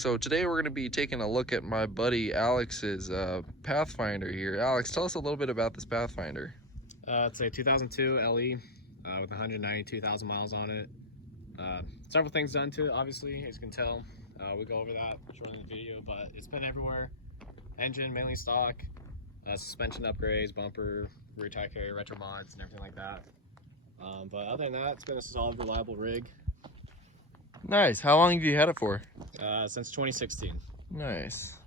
so today we're going to be taking a look at my buddy Alex's Pathfinder here. Alex, tell us a little bit about this Pathfinder. It's a 2002 LE with 192,000 miles on it. Several things done to it, obviously, as you can tell. We'll go over that shortly in the video, but it's been everywhere. Engine mainly stock, suspension upgrades, bumper, rear tire carrier, retro mods, and everything like that. But other than that, it's been a solid, reliable rig. Nice. How long have you had it for? Since 2016. Nice.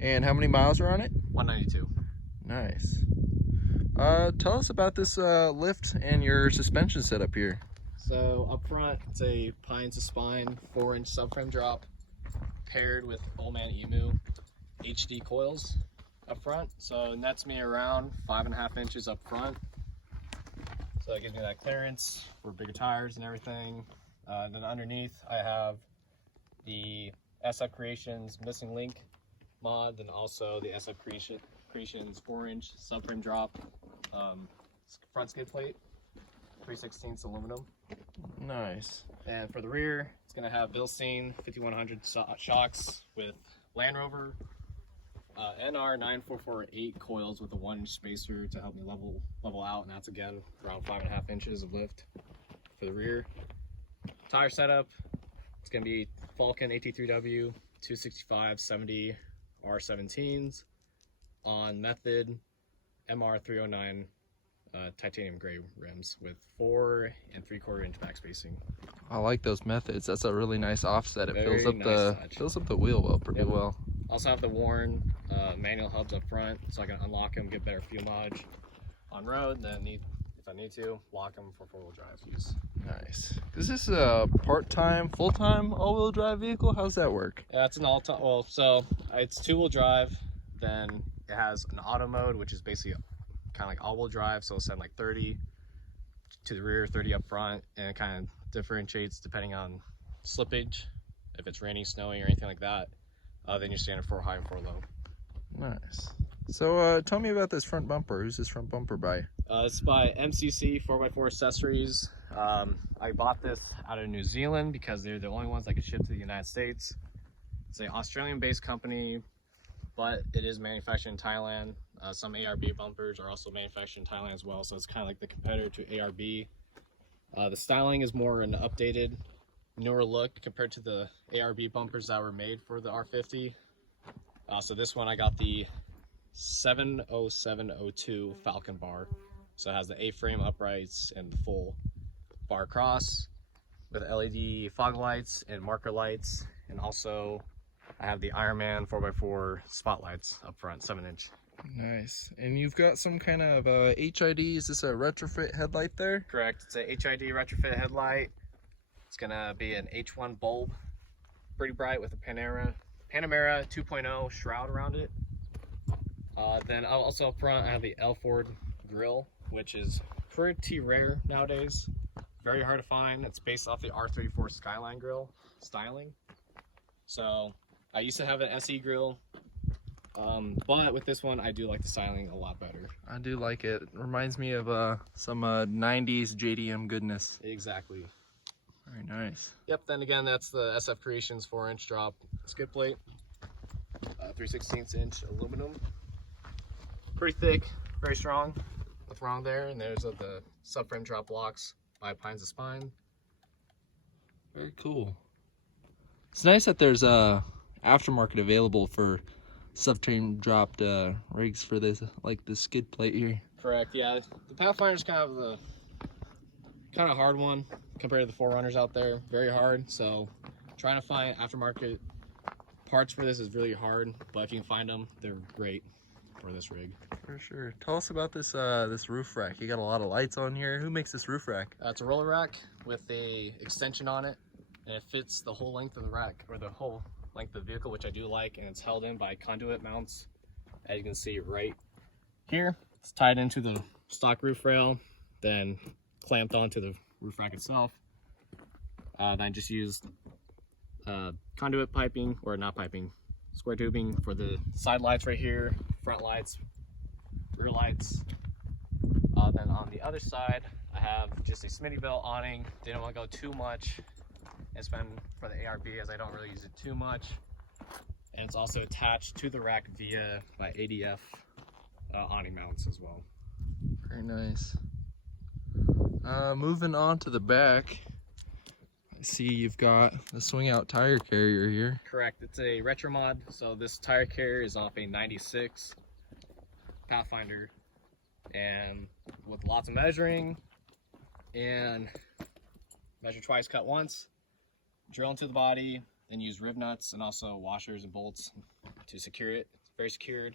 And how many miles are on it? 192. Nice. Tell us about this lift and your suspension setup here. So up front, it's a Pine to Spine 4-inch subframe drop paired with Old Man Emu HD coils up front. So it nets me around 5.5 inches up front. So it gives me that clearance for bigger tires and everything. Then underneath I have the SF Creations Missing Link mod, then also the SF Creations 4-inch subframe drop front skid plate, 3/16 aluminum. Nice. And for the rear, it's going to have Bilstein 5100 shocks with Land Rover NR 9448 coils with a 1-inch spacer to help me level out, and that's again around 5.5 inches of lift for the rear. Tire setup, it's going to be Falcon AT3W 265/70 R17s on Method MR309 titanium gray rims with 4 3/4 inch back spacing. I like those methods. That's a really nice offset. It Very fills up nice fills up the wheel well, pretty well. Also have the Warren manual hubs up front, so I can unlock them, get better fuel mileage on road. Then if I need to, lock them for 4-wheel drive use. Nice. Is this a part-time, full-time all-wheel drive vehicle? How's that work? Yeah, it's an all-time. Well, so it's 2-wheel drive. Then it has an auto mode, which is basically kind of like all-wheel drive. So it'll send like 30 to the rear, 30 up front, and it kind of differentiates depending on slippage. If it's raining, snowing, or anything like that, then you're standard 4 high and 4 low. Nice. So tell me about this front bumper. Who's this front bumper by? It's by MCC 4x4 Accessories. I bought this out of New Zealand because they're the only ones that can ship to the United States. It's an Australian-based company, but it is manufactured in Thailand. Some ARB bumpers are also manufactured in Thailand as well, so it's kind of like the competitor to ARB. The styling is more an updated, newer look compared to the ARB bumpers that were made for the R50. So this one I got the 70702 Falcon bar. So it has the A-frame uprights and the full bar cross with LED fog lights and marker lights. And also I have the Ironman 4x4 spotlights up front, 7-inch. Nice. And you've got some kind of HID. Is this a retrofit headlight there? Correct. It's a HID retrofit headlight. It's gonna be an H1 bulb, pretty bright, with a Panamera 2.0 shroud around it. Then also up front I have the L-Ford grill, which is pretty rare nowadays. Very hard to find. It's based off the R34 Skyline grill styling. So I used to have an SE grill, but with this one I do like the styling a lot better. I do like it. It reminds me of some 90s JDM goodness. Exactly. Very nice. Yep, then again, that's the SF Creations 4-inch drop skid plate. 3/16 inch aluminum. Pretty thick, very strong. Nothing wrong there. And there's the subframe drop blocks by Pine to Spine. Very cool. It's nice that there's aftermarket available for subframe dropped rigs for this, like the skid plate here. Correct, yeah. The Pathfinder's kind of hard one compared to the 4Runners out there. Very hard, so trying to find aftermarket parts for this is really hard, but if you can find them, they're great for this rig. For sure. Tell us about this this roof rack. You got a lot of lights on here. Who makes this roof rack? It's a roller rack with a extension on it, and it fits the whole length of the rack, or the whole length of the vehicle, which I do like, and it's held in by conduit mounts. As you can see right here, it's tied into the stock roof rail, then clamped onto the roof rack itself. Then I just used conduit piping, or not piping, square tubing for the side lights right here, front lights, rear lights. Then on the other side, I have just a Smittyville awning. Didn't want to go too much and spend for the ARB, as I don't really use it too much. and it's also attached to the rack via my ADF awning mounts as well. Very nice. Moving on to the back, I see you've got the swing out tire carrier here. Correct, it's a retro mod. So this tire carrier is off a 96 Pathfinder, and with lots of measuring, and measure twice, cut once, drill into the body, then use rib nuts and also washers and bolts to secure it. It's very secured.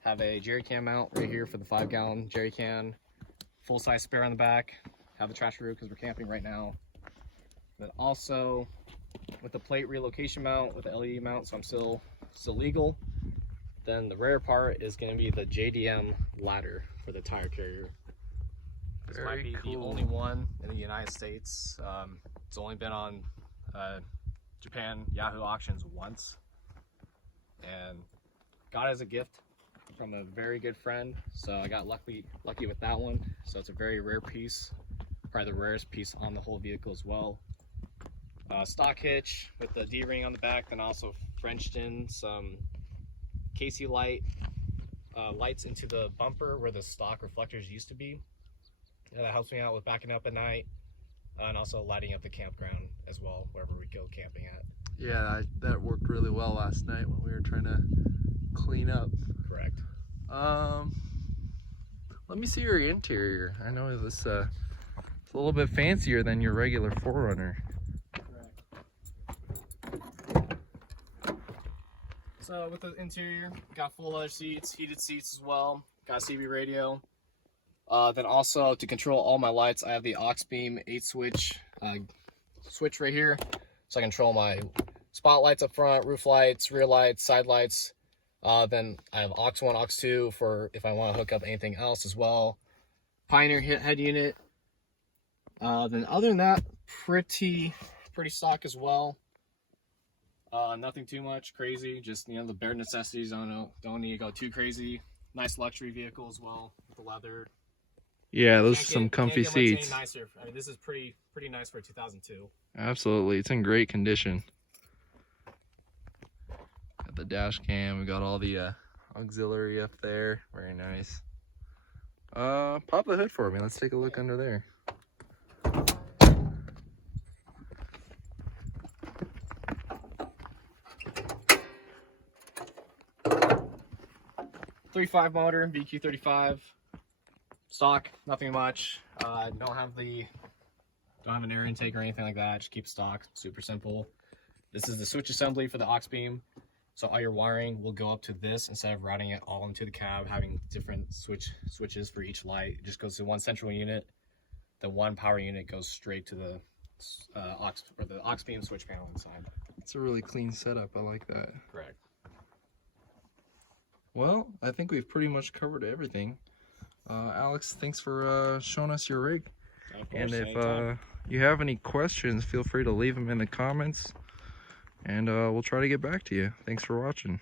Have a jerry can mount right here for the 5-gallon jerry can. Full-size spare on the back. Have the trash roof because we're camping right now. But also with the plate relocation mount with the LED mount, so I'm still legal. Then the rare part is going to be the JDM ladder for the tire carrier. This might be the only one in the United States. It's only been on Japan Yahoo auctions once, and got it as a gift from a very good friend. So I got lucky with that one. So it's a very rare piece, probably the rarest piece on the whole vehicle as well. Stock hitch with the D-ring on the back, then also Frenched in some KC lights into the bumper where the stock reflectors used to be. And that helps me out with backing up at night, and also lighting up the campground as well, wherever we go camping at. Yeah, that worked really well last night when we were trying to clean up. Correct. Let me see your interior. I know this it's a little bit fancier than your regular 4Runner. So with the interior, got full leather seats, heated seats as well, got a CB radio. Then also to control all my lights, I have the aux beam 8-switch switch right here, so I control my spotlights up front, roof lights, rear lights, side lights. Then I have aux 1, aux 2 for if I want to hook up anything else as well. Pioneer head unit. Then other than that, pretty stock as well. Nothing too much crazy, just the bare necessities. Don't need to go too crazy. Nice luxury vehicle as well with the leather. Yeah, those are some comfy seats. Nicer. I mean, this is pretty nice for 2002. Absolutely, it's in great condition. Got the dash cam. We got all the auxiliary up there. Very nice. Pop the hood for me. Let's take a look under there. .35 motor, VQ35. Stock, nothing much. Don't have an air intake or anything like that. Just keep stock, super simple. This is the switch assembly for the aux beam. So all your wiring will go up to this instead of routing it all into the cab, having different switches for each light. It just goes to one central unit. The one power unit goes straight to the aux beam switch panel inside. It's a really clean setup. I like that. Correct. Well, I think we've pretty much covered everything. Alex, thanks for showing us your rig. Of course, and if anytime. you have any questions, feel free to leave them in the comments, and we'll try to get back to you. Thanks for watching.